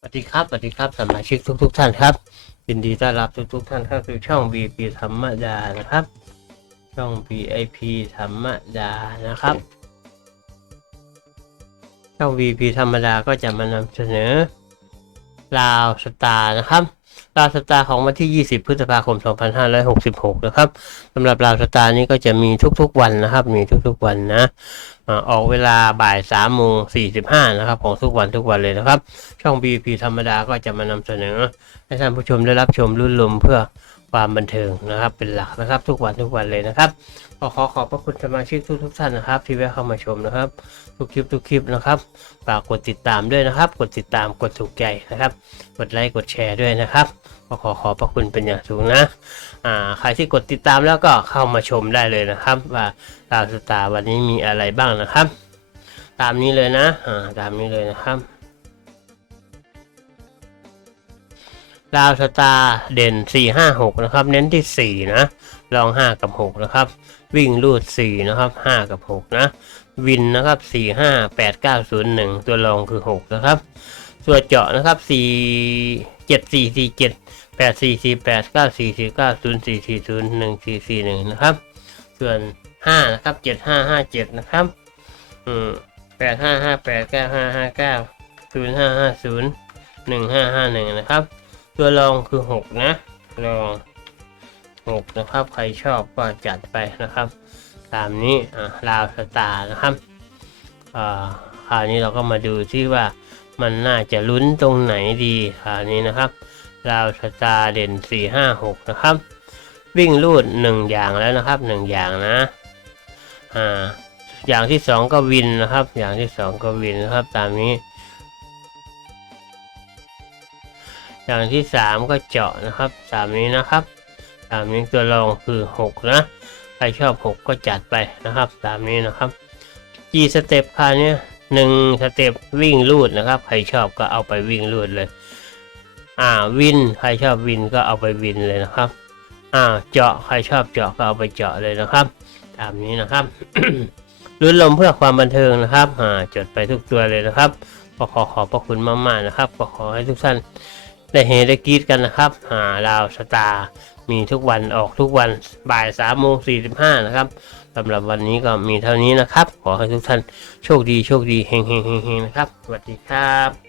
สวัสดีครับสวัสดีครับสมาชิกทุกๆท่านครับยินดีต้อนรับทุกทุกๆท่านเข้าสู่ช่อง VIP ธรรมดานะครับ ช่อง VIP ธรรมดานะครับ ช่อง VIP ธรรมดาก็จะมานำเสนอลาวสตาร์นะครับลาวสตาร์ของวันที่ 20 พฤษภาคม 2566 นะครับสำหรับลาวสตาร์นี้ก็จะมีทุกๆวันนะครับ มีทุกๆวันนะ ออกเวลาบ่าย3โมง45นะครับ ของทุกวันทุกวันเลยนะครับ ช่อง BP ธรรมดาก็จะมานำเสนอ ให้ท่านผู้ชมได้รับชมรุ่นลมเพื่อความบันเทิงนะครับ เป็นหลักนะครับ ทุกวันทุกวันเลยนะครับก็ขอขอบพระคุณสมาชิกทุกทุกท่านนะครับ ที่แวะเข้ามาชมนะครับ ทุกคลิปทุกคลิปนะครับฝากกดติดตามด้วยนะครับ กดติดตามกดถูกใจนะครับ กดไลค์กดแชร์ด้วยนะครับ ก็ขอขอบพระคุณเป็นอย่างสูงนะอ่าใครที่กดติดตามแล้วก็เข้ามาชมได้เลยนะครับ ว่าดาวสตาร์วันนี้มีอะไรบ้างนะครับ ตามนี้เลยนะอ่าตามนี้เลยนะครับดาวสตาร์เด่น 4 5 6 นะครับ เน้นที่ 4 นะรอง 5 กับ 6 นะครับ วิ่งรูด 4 นะครับ 5 กับ 6 นะ วินนะครับ 4 5 8 9 0 1 ตัวรองคือ 6 นะครับ ตัวเจาะนะครับ 4 เจ็ดสี่สี่เจ็ดแปดสี่สี่แปดเก้าสี่สี่เก้าศูนย์สี่สี่ศูนย์หนึ่งสี่สี่หนึ่งนะครับ ส่วนห้านะครับเจ็ดห้าห้าเจ็ดนะครับอืมแปดห้าห้าแปดเก้าห้าห้าเก้าศูนย์ห้าห้าศูนย์หนึ่งห้าห้าหนึ่งนะครับ ตัวรองคือหกนะรองหกนะครับ ใครชอบก็จัดไปนะครับ ตามนี้อ่าลาวสตาร์นะครับอ่าคราวนี้เราก็มาดูที่ว่า มันน่าจะลุ้นตรงไหนดีคราวนี้นะครับลาวสตาร์เด่นสี่ห้าหกนะครับ วิ่งรูดหนึ่งอย่างแล้วนะครับหนึ่งอย่างนะอ่าอย่างที่สองก็วินนะครับ อย่างที่สองก็วินนะครับตามนี้ อย่างที่สามก็เจาะนะครับสามนี้นะครับสามนี้ตัวรองคือหกนะใครชอบหกก็จัดไปนะครับ ตามนี้นะครับกี่สเต็ปคราวนี้ หนึ่งสเต็ปวิ่งลูดนะครับ ใครชอบก็เอาไปวิ่งลูดเลย อ่าวินใครชอบวินก็เอาไปวินเลยนะครับ อ่าเจาะใครชอบเจาะก็เอาไปเจาะเลยนะครับ ตามนี้นะครับลุ้นลมเพื่อความบันเทิงนะครับอ่าจดไปทุกตัวเลยนะครับก็ขอขอบพระคุณมากๆนะครับ ก็ขอให้ทุกท่านได้เฮได้กีดกันนะครับหาดาวสตาร์ มีทุกวันออกทุกวันบ่ายสามโมงสี่สิบห้านะครับสำหรับวันนี้ก็มีเท่านี้นะครับ ขอให้ทุกท่านโชคดีโชคดีเฮงเฮงเฮงเฮงนะครับ สวัสดีครับ